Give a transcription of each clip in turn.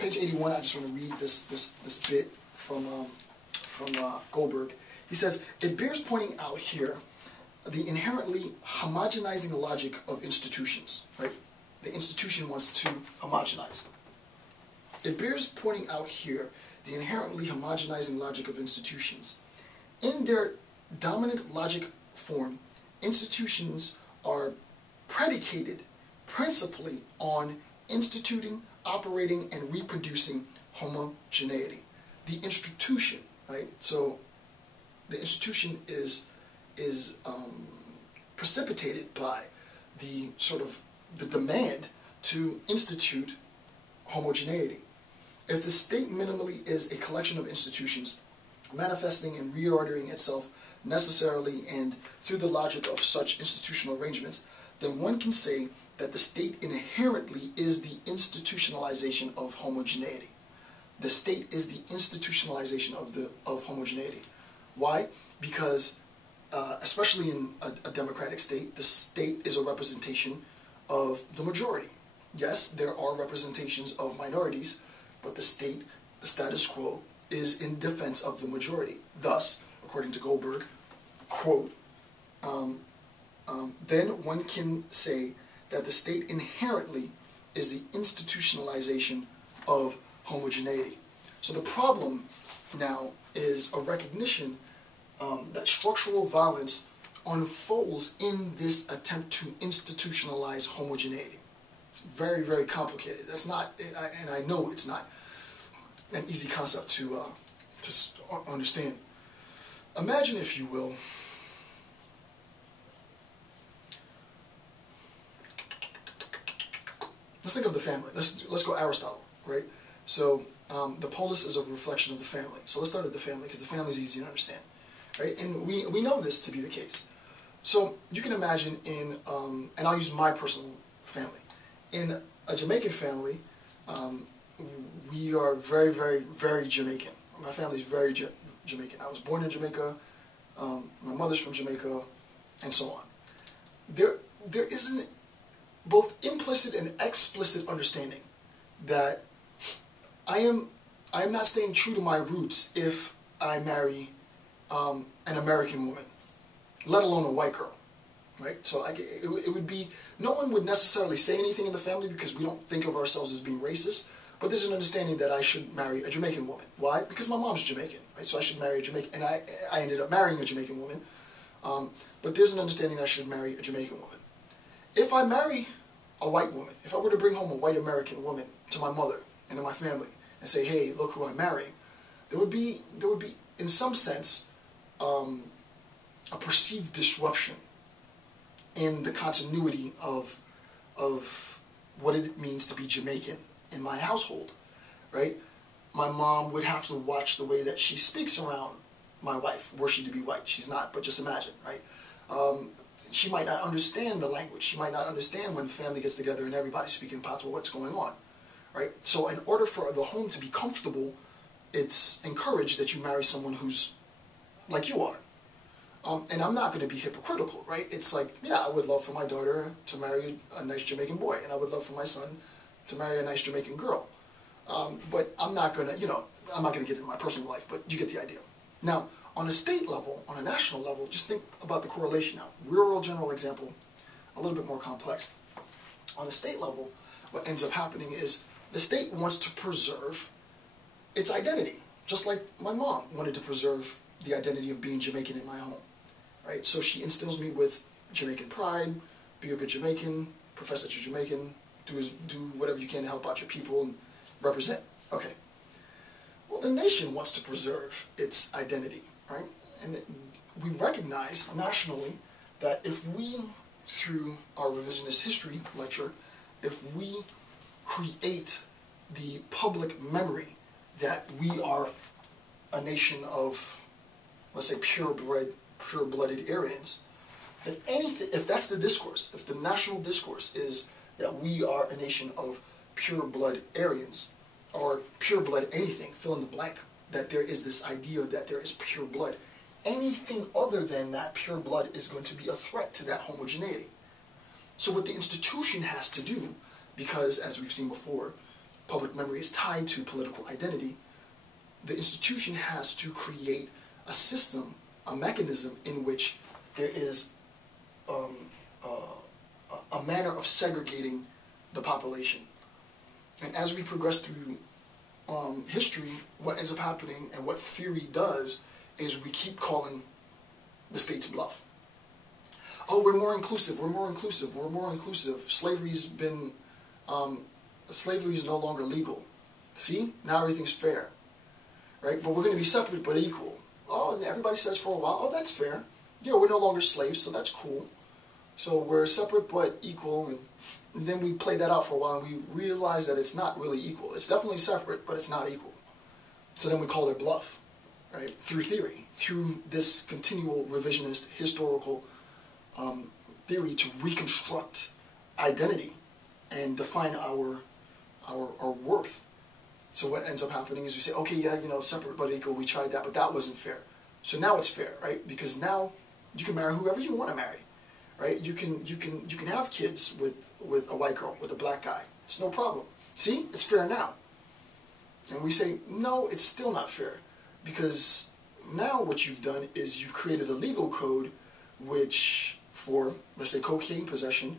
page 81, I just want to read this bit from Goldberg. He says, it bears pointing out here the inherently homogenizing logic of institutions, right? The institution wants to homogenize. It bears pointing out here the inherently homogenizing logic of institutions. In their dominant logic form, institutions are predicated principally on instituting, operating, and reproducing homogeneity. The institution, right? So the institution is precipitated by the sort of the demand to institute homogeneity. If the state minimally is a collection of institutions manifesting and reordering itself necessarily and through the logic of such institutional arrangements, then one can say that the state inherently is the institutionalization of homogeneity. The state is the institutionalization of homogeneity. Why? Because especially in a democratic state, the state is a representation of the majority. Yes, there are representations of minorities, but the state, the status quo, is in defense of the majority. Thus, according to Goldberg, quote, then one can say that the state inherently is the institutionalization of homogeneity. So the problem now is a recognition that structural violence unfolds in this attempt to institutionalize homogeneity. It's very, very complicated. That's not, and I know it's not an easy concept to understand. Imagine, if you will, let's think of the family. Let's go Aristotle, right? So the polis is a reflection of the family. So let's start at the family because the family is easy to understand, right? And we know this to be the case. So you can imagine in, and I'll use my personal family. In a Jamaican family, we are very, very, very Jamaican. My family is very Jamaican. I was born in Jamaica. My mother's from Jamaica, and so on. There isn't both implicit and explicit understanding that I am not staying true to my roots if I marry an American woman, let alone a white girl, right? So it would be, no one would necessarily say anything in the family because we don't think of ourselves as being racist, but there's an understanding that I should marry a Jamaican woman. Why? Because my mom's Jamaican, right? So I should marry a Jamaican, and I ended up marrying a Jamaican woman, but there's an understanding I should marry a Jamaican woman. If I marry a white woman, if I were to bring home a white American woman to my mother and to my family and say, hey, look who I'm marrying, there would be in some sense a perceived disruption in the continuity of what it means to be Jamaican in my household, right? My mom would have to watch the way that she speaks around my wife, were she to be white. She's not, but just imagine, right? She might not understand the language. She might not understand when family gets together and everybody's speaking patois what's going on, right? So in order for the home to be comfortable, it's encouraged that you marry someone who's like you are. And I'm not going to be hypocritical, right? It's like, yeah, I would love for my daughter to marry a nice Jamaican boy, and I would love for my son to marry a nice Jamaican girl. But I'm not going to, I'm not going to get into my personal life, but you get the idea. Now, on a state level, on a national level, just think about the correlation now. Real world general example, a little bit more complex. On a state level, what ends up happening is the state wants to preserve its identity, just like my mom wanted to preserve the identity of being Jamaican in my home, right? So she instills me with Jamaican pride, be a good Jamaican, profess that you're Jamaican, do whatever you can to help out your people and represent. Okay. Well, the nation wants to preserve its identity, right? And we recognize nationally that if we, through our revisionist history lecture, if we create the public memory that we are a nation of, let's say, pure-blooded Aryans, then anything, if that's the discourse, if the national discourse is that we are a nation of pure-blood Aryans, or pure-blood anything, fill in the blank, that there is this idea that there is pure blood, anything other than that pure blood is going to be a threat to that homogeneity. So what the institution has to do, because, as we've seen before, public memory is tied to political identity, the institution has to create a system, a mechanism in which there is a manner of segregating the population. And as we progress through history, what ends up happening and what theory does is we keep calling the state's bluff. Oh, we're more inclusive, we're more inclusive, we're more inclusive. Slavery is no longer legal. See? Now everything's fair. Right? But we're going to be separate but equal. Oh, and everybody says for a while, oh, that's fair. Yeah, we're no longer slaves, so that's cool. So we're separate but equal, and then we play that out for a while, and we realize that it's not really equal. It's definitely separate, but it's not equal. So then we call it bluff, right? Through theory, through this continual revisionist historical theory to reconstruct identity and define our worth. So what ends up happening is we say, okay, yeah, you know, separate but equal, we tried that, but that wasn't fair. So now it's fair, right? Because now you can marry whoever you want to marry, right? You can have kids with a white girl, with a black guy. It's no problem. See, it's fair now. And we say, no, it's still not fair, because now what you've done is you've created a legal code which, for, let's say, cocaine possession,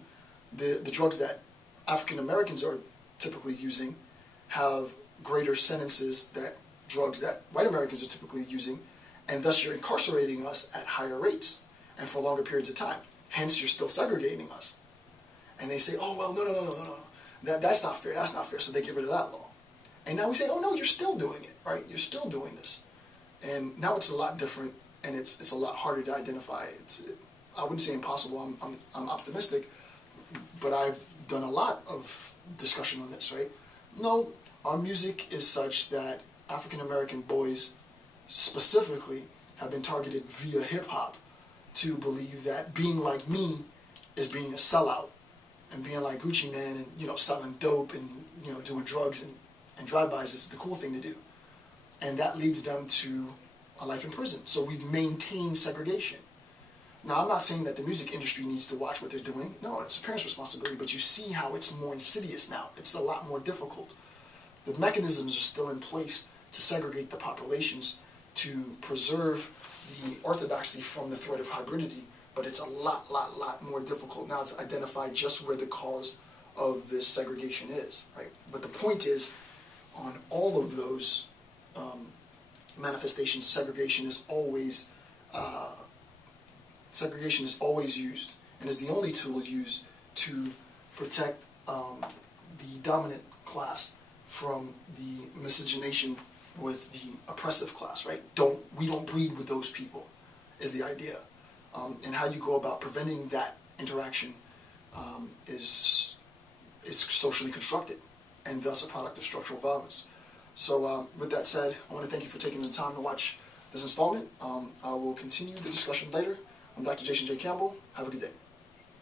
the drugs that African Americans are typically using have greater sentences that drugs that white Americans are typically using, and thus you're incarcerating us at higher rates and for longer periods of time. Hence, you're still segregating us. And they say, oh, well, no. That's not fair, that's not fair, so they get rid of that law. And now we say, oh, no, you're still doing it, right? You're still doing this. And now it's a lot different, and it's a lot harder to identify. I wouldn't say impossible, I'm optimistic, but I've done a lot of discussion on this, right? No, our music is such that African American boys specifically have been targeted via hip-hop to believe that being like me is being a sellout, and being like Gucci Man and, you know, selling dope and, you know, doing drugs and drive-bys is the cool thing to do. And that leads them to a life in prison. So we've maintained segregation. Now, I'm not saying that the music industry needs to watch what they're doing. No, it's a parent's responsibility, but you see how it's more insidious now. It's a lot more difficult. The mechanisms are still in place to segregate the populations, to preserve the orthodoxy from the threat of hybridity, but it's a lot more difficult now to identify just where the cause of this segregation is, right? But the point is, on all of those manifestations, segregation is always used, and is the only tool used to protect the dominant class from the miscegenation with the oppressive class, right? We don't breed with those people, is the idea. And how you go about preventing that interaction is socially constructed, and thus a product of structural violence. So with that said, I want to thank you for taking the time to watch this installment. I will continue the discussion later. I'm Dr. Jason J. Campbell. Have a good day.